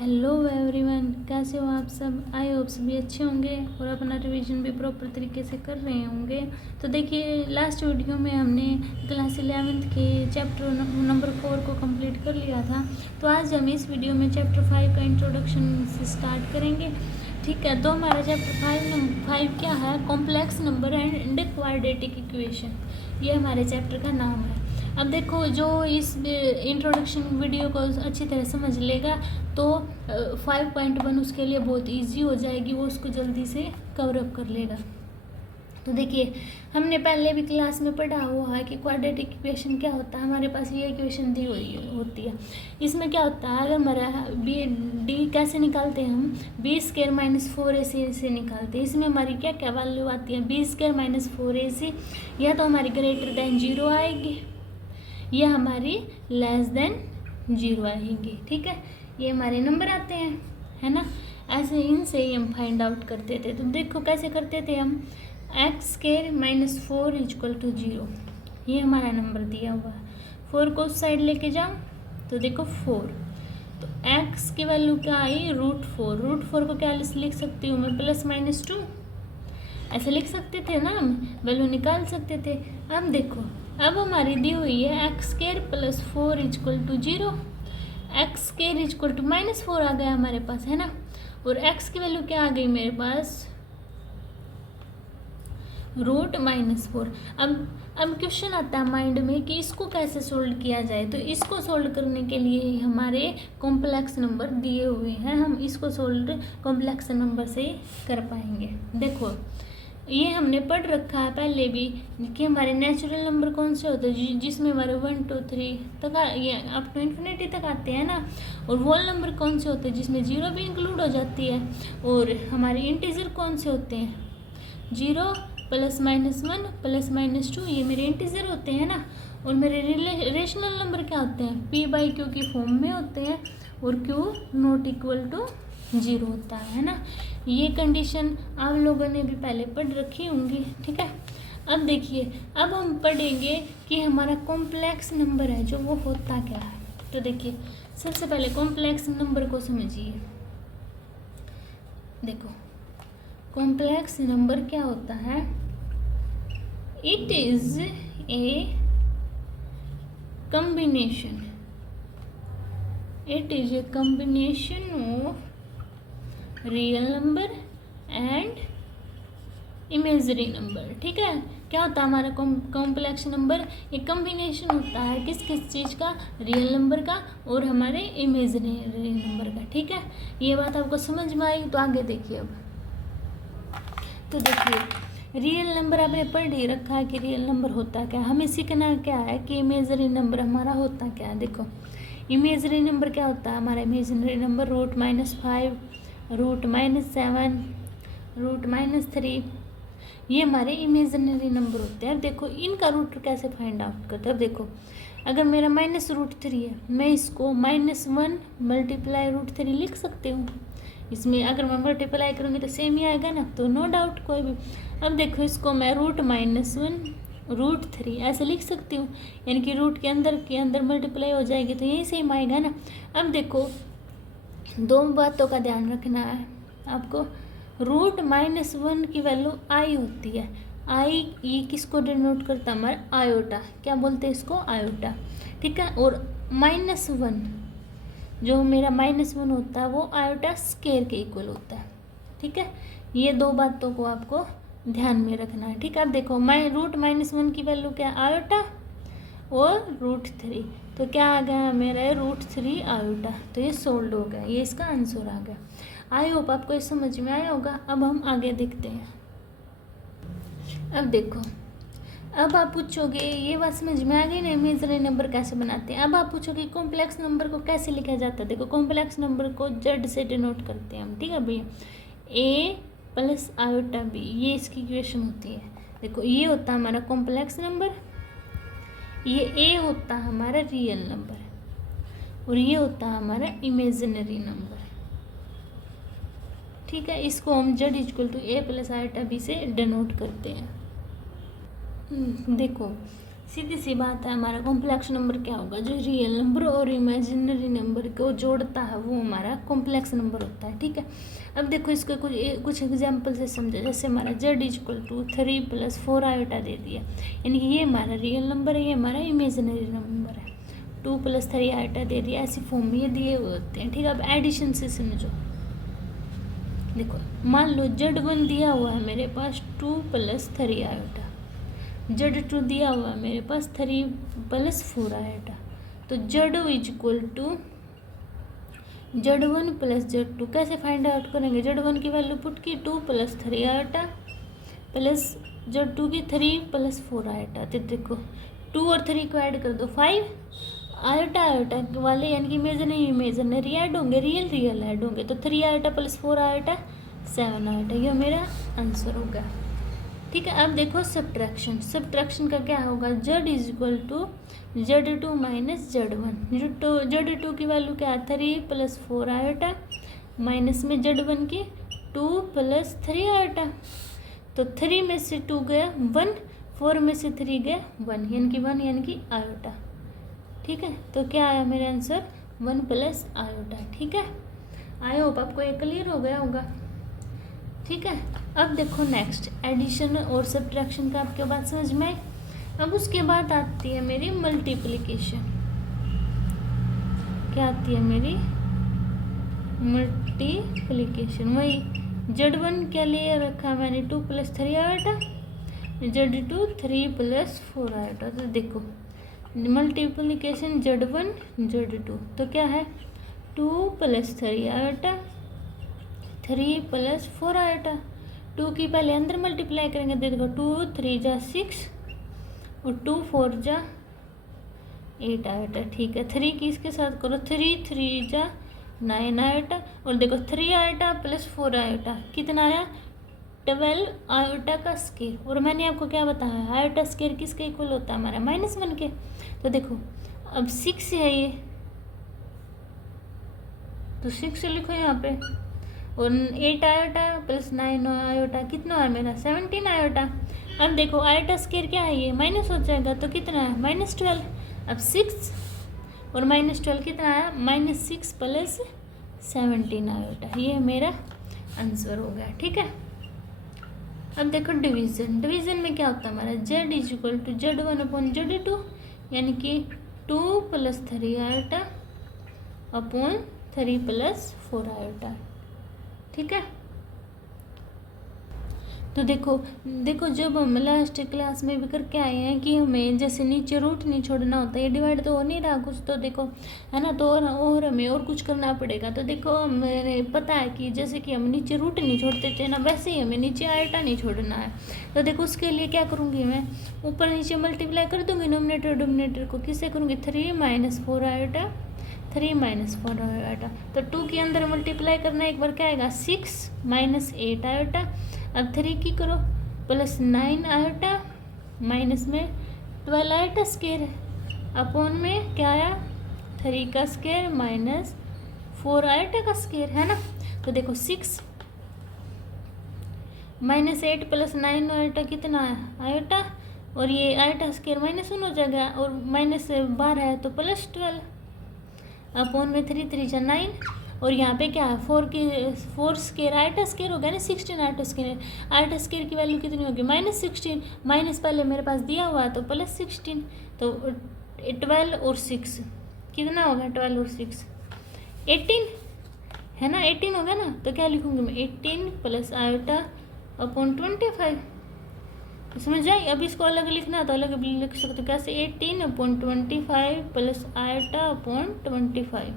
Hello everyone, कैसे हो आप सब। आई होप सभी अच्छे होंगे और अपना रिवीजन भी प्रॉपर तरीके से कर रहे होंगे। तो देखिए, लास्ट वीडियो में हमने क्लास 11th के चैप्टर नंबर 4 को कंप्लीट कर लिया था। तो आज हम इस वीडियो में चैप्टर 5 का इंट्रोडक्शन से स्टार्ट करेंगे। ठीक है, तो हमारा चैप्टर 5 क्या है? Complex number and quadratic equation. ये हमारे चैप्टर का नाम है। अब देखो, जो इस इंट्रोडक्शन वीडियो को अच्छी तरह समझ लेगा तो 5.1 उसके लिए बहुत इजी हो जाएगी, वो उसको जल्दी से कवर अप कर लेगा। तो देखिए, हमने पहले भी क्लास में पढ़ा हुआ है कि क्वाड्रेटिक इक्वेशन क्या होता है। हमारे पास ये इक्वेशन दी हुई होती है। इसमें क्या होता है, अगर हमारा डी कैसे निकालते हैं हम, b² - 4ac से निकालते हैं। इसमें हमारी क्या क्या वैल्यू आती है, b² - 4ac। या तो हमारी ग्रेटर देन 0 आएगी या हमारी लेस देन 0 आएंगी। ठीक है, ये हमारे नंबर आते हैं, है ना। ऐसे इनसे ही हम फाइंड आउट करते थे। तो देखो कैसे करते थे हम, x² - 4 = 0। ये हमारा नंबर दिया हुआ है। 4 को उस साइड लेके जाओ तो देखो 4, तो x की वैल्यू क्या आई, √4। √4 को क्या लिख सकती हूँ मैं, +-2 ऐसे लिख सकते थे ना, हम वैल्यू निकाल सकते थे। अब देखो, अब हमारी दी हुई है x² + 4 = 0। x² = -4 आ गया हमारे पास, है ना। और x की वैल्यू क्या आ गई मेरे पास, √-4। अब क्वेश्चन आता है माइंड में कि इसको कैसे सोल्व किया जाए। तो इसको सोल्व करने के लिए हमारे कॉम्प्लेक्स नंबर दिए हुए हैं, हम इसको सोल्व कॉम्प्लेक्स नंबर से कर पाएंगे। देखो, ये हमने पढ़ रखा है पहले भी कि हमारे नेचुरल नंबर कौन से होते हैं, जिसमें हमारे 1 2 3 तक ये अप टू इन्फिनिटी तक आते हैं ना। और होल नंबर कौन से होते हैं, जिसमें 0 भी इंक्लूड हो जाती है। और हमारे इंटीजर कौन से होते हैं, 0 +-1 +-2, ये मेरे इंटीजर होते हैं ना। और मेरे रेशनल नंबर क्या होते हैं, p/q की फॉर्म में होते हैं और q ≠ 0 होता है ना। ये कंडीशन आप लोगों ने भी पहले पढ़ रखी होंगी। ठीक है, अब देखिए, अब हम पढ़ेंगे कि हमारा कॉम्प्लेक्स नंबर है जो वो होता क्या है। तो देखिए, सबसे पहले कॉम्प्लेक्स नंबर को समझिए। देखो, कॉम्प्लेक्स नंबर क्या होता है, it is a combination of real number and imagery number. ठीक है, क्या होता है हमारा कॉम्प्लेक्स नंबर, एक कॉम्बिनेशन होता है किस किस चीज़ का, रियल नंबर का और हमारे इमेजरी नंबर का। ठीक है, ये बात आपको समझ में आई। तो आगे देखिए। अब तो देखिए, रियल नंबर आपने पढ़ ही रखा है कि रियल नंबर होता क्या है। हमें सीखना क्या है कि इमेजरी नंबर हमारा होता क्या है। देखो, इमेजरी नंबर क्या होता है हमारा, इमेजरी नंबर √-5, √-7, √-3, ये हमारे इमेजनरी नंबर होते हैं। अब देखो, इनका रूट कैसे फाइंड आउट करते हैं। अब देखो, अगर मेरा -√3 है, मैं इसको -1 × √3 लिख सकती हूँ। इसमें अगर मैं मल्टीप्लाई करूँगी तो सेम ही आएगा ना, तो नो डाउट कोई भी। अब देखो, इसको मैं √-1 √3 ऐसे लिख सकती हूँ, यानी कि रूट के अंदर मल्टीप्लाई हो जाएगी तो यही सेम आएगा ना। अब देखो, दो बातों का ध्यान रखना है आपको। √-1 की वैल्यू आई होती है। आई ये किसको डिनोट करता है, हमारा आयोटा, क्या बोलते हैं इसको, आयोटा। ठीक है, और -1 जो मेरा -1 होता है वो आयोटा स्केयर के इक्वल होता है। ठीक है, ये दो बातों को आपको ध्यान में रखना है। ठीक है, अब देखो, √-1 की वैल्यू क्या, आयोटा और √3, तो क्या आ गया मेरा, √3 आयोटा। तो ये सोल्व हो गया, ये इसका आंसर आ गया। आई होप आपको ये समझ में आया होगा। अब हम आगे देखते हैं। अब देखो, अब आप पूछोगे, ये बात समझ में आ गई ना, इमेजरी नंबर कैसे बनाते हैं। अब आप पूछोगे कॉम्प्लेक्स नंबर को कैसे लिखा जाता है। देखो, कॉम्प्लेक्स नंबर को Z से डिनोट करते हैं हम। ठीक है भैया, A + आयोटा B, ये इसकी इक्वेशन होती है। देखो, ये होता है हमारा कॉम्प्लेक्स नंबर, ये A होता है हमारा रियल नंबर और ये होता है हमारा इमेजिनरी नंबर। ठीक है, इसको हम Z = A + आयोटा B से डिनोट करते हैं। देखो, सीधी सी बात है, हमारा कॉम्प्लेक्स नंबर क्या होगा? जो रियल नंबर और इमेजिनरी नंबर को जोड़ता है वो हमारा कॉम्प्लेक्स नंबर होता है। ठीक है, अब देखो इसको कुछ एग्जाम्पल से समझो। जैसे हमारा z इक्वल टू 3 + 4 आयोटा दे दिया, यानी कि ये हमारा रियल नंबर है, ये हमारा इमेजिनरी नंबर है। 2 + 3 आयोटा दे दिया, ऐसी फॉर्म में ये दिए हुए होते हैं। ठीक है, अब एडिशन से समझो। देखो मान लो z1 दिया हुआ है मेरे पास 2 + 3 आयोटा, z2 दिया हुआ है मेरे पास 3 + 4 आयोटा। तो z equal to z1 + z2 कैसे फाइंड आउट करेंगे? z1 की वैल्यू पुट की 2 + 3 आयोटा प्लस z2 की 3 + 4 आयोटा। तो देखो 2 और 3 को ऐड कर दो 5 आयोटा, आयोटा वाले यानी कि इमेजनरी ऐड होंगे, रियल ऐड होंगे। तो 3 आयोटा + 4 आयोटा 7 आयोटा, ये मेरा आंसर होगा। ठीक है, अब देखो सब्ट्रैक्शन का क्या होगा? z equal to z2 - z1। z2 की वैल्यू क्या है? 3 + 4 आयोटा माइनस में z1 की 2 + 3 आयोटा। तो 3 में से 2 गया 1, 4 में से 3 गया 1, यानी कि 1 यानी कि आयोटा। ठीक है, तो क्या आया मेरा आंसर? 1 + आयोटा। ठीक है, आई होप आपको ये क्लियर हो गया होगा। ठीक है, अब देखो नेक्स्ट एडिशन और सब्ट्रैक्शन का आपके बात समझ में आई। अब उसके बाद आती है मेरी मल्टीप्लिकेशन। क्या आती है मेरी? मल्टीप्लिकेशन। वही z1 क्या लिए रखा मैंने? 2 + 3 आयोटा, z2 3 + 4 आयोटा। तो देखो मल्टीप्लिकेशन z1 z2 तो क्या है? 2 + 3 आयोटा 3 + 4 आयोटा। 2 की पहले अंदर मल्टीप्लाई करेंगे, देखो 2 3 जा 6 और 2 4 जा 8 आयोटा। ठीक है, 3 की इसके साथ करो, 3 3 जा 9 आयोटा। और देखो 3 आयोटा + 4 आयोटा कितना आया? 12 आयोटा का स्केयर। और मैंने आपको क्या बताया? आयोटा स्केयर किसके इक्वल होता है? हमारा -1 के। तो देखो अब 6 है ये, तो 6 लिखो यहाँ पे। और 8 आयोटा + 9 आयोटा कितना है मेरा? 17 आयोटा। अब देखो आयोटा स्केयर क्या है? ये माइनस हो जाएगा, तो कितना है? -12। अब 6 और -12 कितना आया? -6 + 17 आयोटा। ये मेरा आंसर हो गया। ठीक है, अब देखो डिवीज़न में क्या होता है हमारा? z equal to z1 / z2, यानी कि 2 + 3 आयोटा अपॉन 3 + 4 आयोटा। ठीक है, तो देखो जब हम लास्ट क्लास में भी करके आए हैं कि हमें जैसे नीचे रूट नहीं छोड़ना होता, ये डिवाइड तो हो नहीं रहा कुछ, तो देखो है ना, तो और हमें और कुछ करना पड़ेगा। तो देखो मैंने पता है कि जैसे कि हम नीचे रूट नहीं छोड़ते थे ना, वैसे ही हमें नीचे आयोटा नहीं छोड़ना है। तो देखो उसके लिए क्या करूँगी मैं? ऊपर नीचे मल्टीप्लाई कर दूँगी नोमिनेटर डोमिनेटर को। किससे करूँगी? 3 - 4 आयोटा 3 - 4 आयोटा। तो 2 के अंदर मल्टीप्लाई करना एक बार क्या आएगा? 6 - 8 आयोटा। अब 3 की करो +9 आयोटा माइनस में 12 आयोटा स्केयर है, अपॉन में क्या आया? 3 का स्केयर -4 आयोटा का स्केयर, है ना। तो देखो 6 - 8 + 9 आयोटा कितना आयोटा, और ये आयोटा स्केयर -1 हो जाएगा, और -12 है तो +12 अपॉन में 3 3 जा 9। और यहाँ पे क्या है? 4 स्केयर आयोटा स्केयर हो गया ना, 16 आयोटा स्केयर। आयोटा स्केयर की वैल्यू कितनी होगी? -16, माइनस पहले मेरे पास दिया हुआ है तो +16। तो 12 और 6 कितना होगा? 12 और 6 18 है ना, 18 होगा ना। तो क्या लिखूँगी मैं? 18 + आयोटा अपॉन 25। समझ जाए? अब इसको अलग लिखना तो अलग लिख सकते हो। कैसे? 18 अपॉन 25 + आयोटा अपॉन 25।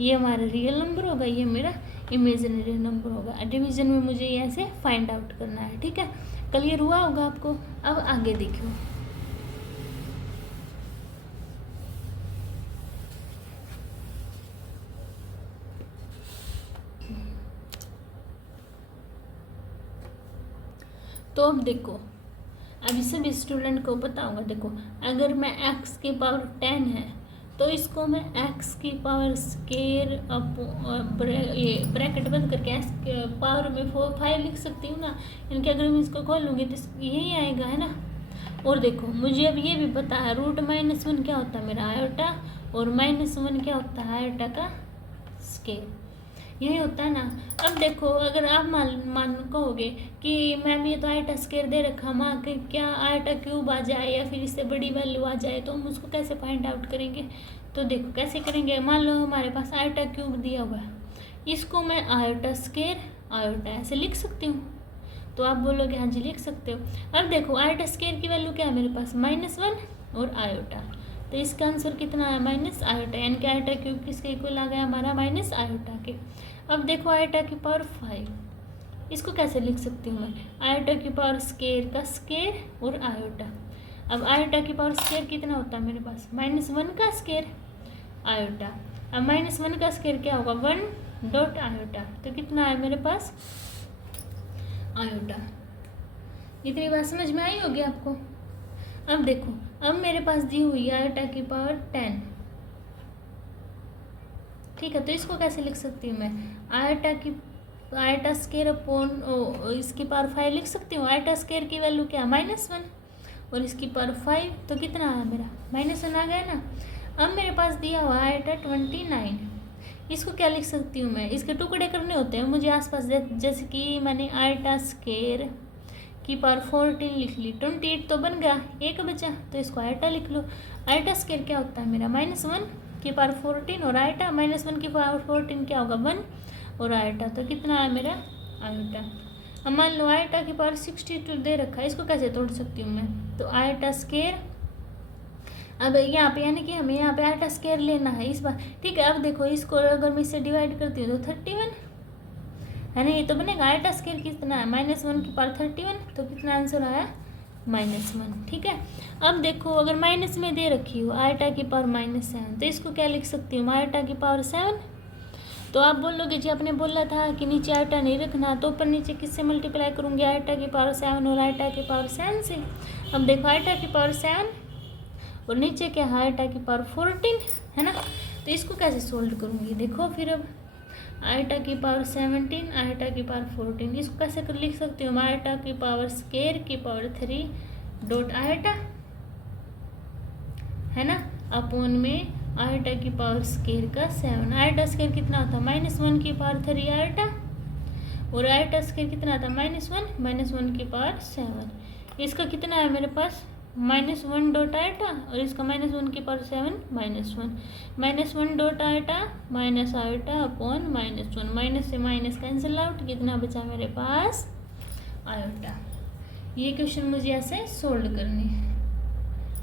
ये हमारा रियल नंबर होगा, ये मेरा इमेजिनरी नंबर होगा। डिवीज़न में मुझे ये ऐसे फाइंड आउट करना है। ठीक है, क्लियर हुआ होगा आपको? अब आगे देखिए। तो अब देखो, अभी सभी स्टूडेंट को पता होगा। देखो अगर मैं x की पावर 10 है तो इसको मैं x की पावर स्केयर ये ब्रैकेट बंद करके x पावर में 5 लिख सकती हूँ ना। यानी कि अगर मैं इसको खोल लूँगी तो यही आएगा, है ना। और देखो मुझे अब ये भी पता है √-1 क्या होता है मेरा आयोटा, और -1 क्या होता है आयोटा का स्केयर, यही होता है ना। अब देखो अगर आप मान कहोगे कि मैम ये तो आयोटा स्केयर दे रखा, माँ कि क्या आयोटा क्यूब आ जाए या फिर इससे बड़ी वैल्यू आ जाए तो हम उसको कैसे फाइंड आउट करेंगे। तो देखो कैसे करेंगे, मान लो हमारे पास आयोटा क्यूब दिया हुआ है, इसको मैं आयोटा स्केयर आयोटा ऐसे लिख सकती हूँ। तो आप बोलोगे हाँ जी लिख सकते हो। अब देखो आयोटा स्केयर की वैल्यू क्या है मेरे पास -1 और आयोटा, तो इसका आंसर कितना है माइनस आयोटा, यानी कि आयोटा क्यूब किसके इक्वल आ गया हमारा माइनस आयोटा के। अब देखो आयोटा की पावर 5, इसको कैसे लिख सकती हूँ मैं, आयोटा की पावर स्केयर का स्केयर और आयोटा। अब आयोटा की पावर स्केयर कितना होता है मेरे पास -1 का स्केयर आयोटा। अब -1 का स्केयर क्या होगा 1 डॉट आयोटा, तो कितना है मेरे पास आयोटा। इतनी बात समझ में आई होगी आपको। अब देखो अब मेरे पास दी हुई है आयोटा की पावर 10, ठीक है, तो इसको कैसे लिख सकती हूँ मैं, आयोटा स्केयर अपॉन इसकी पावर 5 लिख सकती हूँ। आयोटा स्केयर की वैल्यू क्या -1 और इसकी पावर 5, तो कितना आया मेरा -1 आ गया ना। अब मेरे पास दिया हुआ आयोटा 29, इसको क्या लिख सकती हूँ मैं, इसके टुकड़े करने होते हैं मुझे आसपास, जैसे कि मैंने आयोटा स्केयर की पावर 14 लिख ली, 28 तो बन गया, एक बचा, तो इसको आयोटा लिख लो। आयोटा स्केयर क्या होता है मेरा -1 की पावर 14 और आयोटा -1 की पावर 14 क्या होगा 1 और आयोटा, तो कितना है मेरा आयोटा। अब मान लो आयोटा की पावर 62 दे रखा है, इसको कैसे तोड़ सकती हूँ मैं, तो आयोटा स्केयर, अब यहाँ पे यानी कि हमें यहाँ पे आयोटा स्केयर लेना है इस बार, ठीक है। अब देखो इसको अगर मैं इससे डिवाइड करती हूँ तो 31 है ना, ये तो बनेगा आयोटा स्केयर कितना है -1 की पावर 31, तो कितना आंसर आया -1, ठीक है। अब देखो अगर माइनस में दे रखी हो आयोटा की पावर -7, तो इसको क्या लिख सकती हूँ आयोटा की पावर 7। तो आप बोलोगे जी आपने बोला था कि नीचे आयोटा नहीं रखना, तो ऊपर नीचे किससे मल्टीप्लाई करूँगी आयोटा की पावर 7 और आयोटा की पावर 7 से। अब देखो आयोटा की पावर 7 और नीचे क्या है आयोटा की पावर 14 है ना, तो इसको कैसे सोल्व करूँगी देखो फिर। अब आयोटा की पावर 17 आयोटा की पावर 14, इसको कैसे कर लिख सकती हूँ आयोटा की पावर स्केयर की पावर 3 डॉट आयोटा है ना, अपॉन में आयोटा की पावर स्केयर का 7। आयोटा स्केयर कितना होता है -1 की पावर 3 आयोटा और आयोटा स्केयर कितना आता है -1 की पावर 7। इसका कितना है मेरे पास -1 डॉट आयोटा और इसका -1 की power 7 -1 dot iota minus iota upon -1, minus से माइनस कैंसिल आउट, कितना बचा मेरे पास आयोटा। ये क्वेश्चन मुझे ऐसे सोल्व करनी है,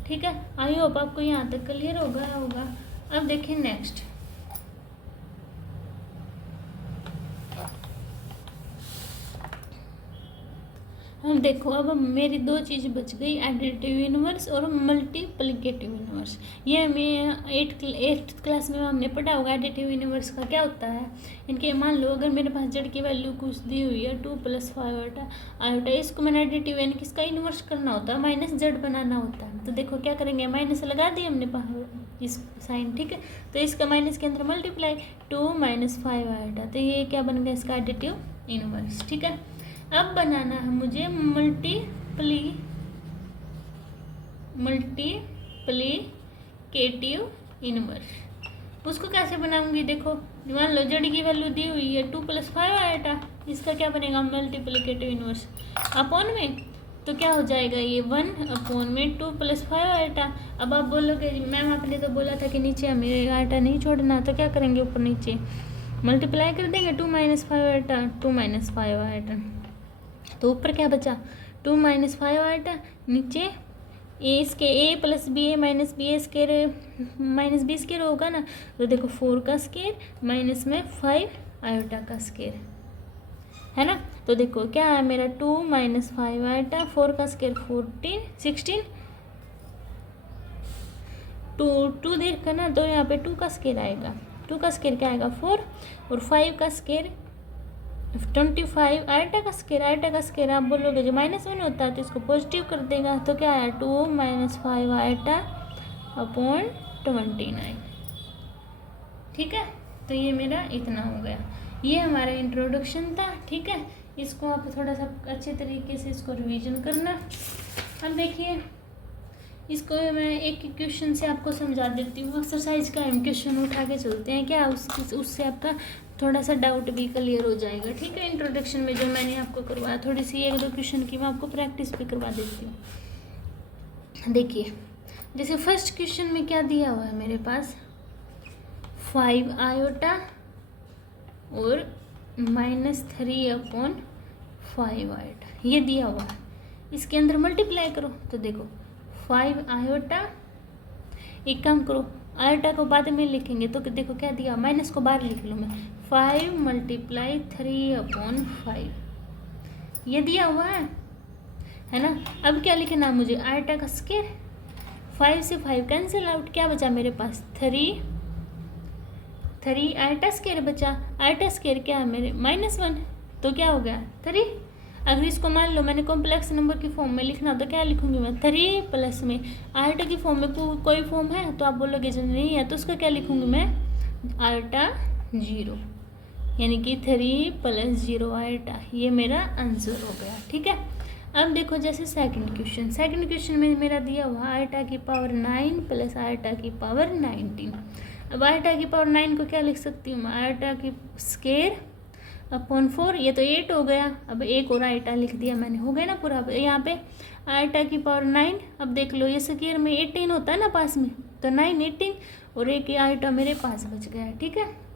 ठीक है। आई होप आपको यहाँ तक क्लियर हो गया होगा। अब देखिए नेक्स्ट, हम देखो अब मेरी दो चीज़ बच गई, एडिटिव इनवर्स और मल्टीप्लिकेटिव इनवर्स। ये हमें 8th क्लास में हमने पढ़ा होगा एडिटिव इनवर्स का क्या होता है। इनके मान लो अगर मेरे पास जेड की वैल्यू कुछ दी हुई है 2 + 5 आयोटा, इसको मैंने एडिटिव यानी किसका इनवर्स करना होता है -z बनाना होता है। तो देखो क्या करेंगे, माइनस लगा दिए हमने इस साइन, ठीक है, तो इसका माइनस के अंदर मल्टीप्लाई 2 - 5 आयोटा, तो ये क्या बन गया इसका एडिटिव इनवर्स, ठीक है। अब बनाना है मुझे मल्टीप्लिकेटिव इनवर्स। उसको कैसे बनाऊंगी देखो, मान लो जड़ की वैल्यू दी हुई है 2 + 5 आयोटा, इसका क्या बनेगा मल्टीप्लिकेटिव इनवर्स अपॉन में, तो क्या हो जाएगा ये 1 अपॉन में 2 + 5 आयोटा। अब आप बोलोगे मैम आपने तो बोला था कि नीचे हमें आयोटा नहीं छोड़ना, तो क्या करेंगे ऊपर नीचे मल्टीप्लाई कर देंगे 2 - 5 आयोटा 2 - 5 आयोटा, तो ऊपर क्या बचा 2 - 5 आयोटा, नीचे ए इसके a + b - b square -b square होगा ना, तो देखो 4 का स्केयर माइनस में 5 आयोटा का स्केयर है ना। तो देखो क्या है मेरा 2 - 5 आयोटा, 4 का स्केयर 16 टू देखकर ना, तो यहाँ पे 2 का स्केयर आएगा, 2 का स्केयर क्या आएगा 4 और 5 का स्केयर 25 आयोटा का स्केयर आप बोलोगे जो -1 होता है तो इसको पॉजिटिव कर देगा, तो क्या आया 2 - 5 आयोटा अपॉन 29, ठीक है। तो ये मेरा इतना हो गया, ये हमारा इंट्रोडक्शन था, ठीक है। इसको आप थोड़ा सा अच्छे तरीके से इसको रिवीजन करना। अब देखिए इसको मैं एक क्वेश्चन से आपको समझा देती हूँ। एक्सरसाइज का हम क्वेश्चन उठा के चलते हैं क्या, उससे आपका थोड़ा सा डाउट भी क्लियर हो जाएगा। ठीक है, इंट्रोडक्शन में जो मैंने आपको करवाया थोड़ी सी 1-2 क्वेश्चन की मैं आपको प्रैक्टिस भी करवा देती हूँ। देखिए जैसे फर्स्ट क्वेश्चन में क्या दिया हुआ है मेरे पास, 5 आयोटा और -3/5 आयोटा ये दिया हुआ है। इसके अंदर मल्टीप्लाई करो तो देखो 5 आयोटा, एक काम करो आयोटा को बाद में लिखेंगे तो देखो क्या दिया, माइनस को बाहर लिख लूँ मैं, 5 × 3/5 ये दिया हुआ है ना। अब क्या लिखना मुझे, आयोटा का स्क्वायर, 5 से 5 कैंसिल आउट, क्या बचा मेरे पास 3 आयोटा स्क्वायर बचा। आयोटा स्क्वायर क्या है मेरे -1 तो क्या हो गया 3। अगर इसको मान लो मैंने कॉम्प्लेक्स नंबर की फॉर्म में लिखना तो क्या लिखूंगी मैं, 3 प्लस में आयोटा की फॉर्म में कोई फॉर्म है तो आप बोलोगे जो नहीं है तो उसका क्या लिखूंगी मैं, आयोटा 0, यानी कि 3 + 0 आयोटा, ये मेरा आंसर हो गया। ठीक है, अब देखो जैसे सेकंड क्वेश्चन में मेरा दिया हुआ आयोटा की पावर 9 + आयोटा की पावर 19। अब आयोटा की पावर 9 को क्या लिख सकती हूँ मैं, आयोटा की स्क्वायर अपॉन 4, ये तो 8 हो गया। अब एक और आयोटा लिख दिया मैंने, हो गया ना पूरा। यहाँ पे आयोटा की पावर 9, अब देख लो ये स्क्वायर में 18 होता है ना पास में, तो 9 18 और एक आयोटा मेरे पास बच गया। ठीक है,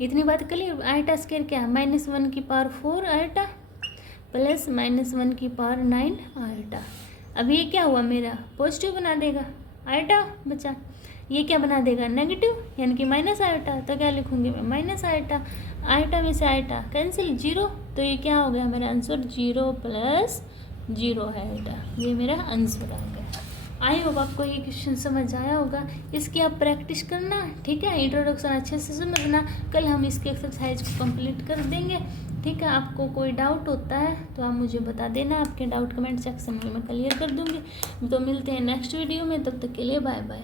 इतनी बात क्लियर। आयोटा स्क्वायर क्या है, -1 की पावर 4 आयोटा प्लस -1 की पावर 9 आयोटा। अब ये क्या हुआ मेरा, पॉजिटिव बना देगा, आयोटा बचा, ये क्या बना देगा नेगेटिव, यानी कि माइनस आयोटा, तो क्या लिखूंगी मैं माइनस आयोटा। आयोटा में से आयोटा कैंसिल 0, तो ये क्या हो गया मेरा आंसर 0 + 0 आयोटा, ये मेरा आंसर आ गया। आई होप आपको ये क्वेश्चन समझ आया होगा। इसकी आप प्रैक्टिस करना, ठीक है, इंट्रोडक्शन अच्छे से समझना। कल हम इसके एक्सरसाइज को कंप्लीट कर देंगे। ठीक है, आपको कोई डाउट होता है तो आप मुझे बता देना, आपके डाउट कमेंट सेक्शन में मैं क्लियर कर दूँगी। तो मिलते हैं नेक्स्ट वीडियो में, तब तक के लिए बाय बाय।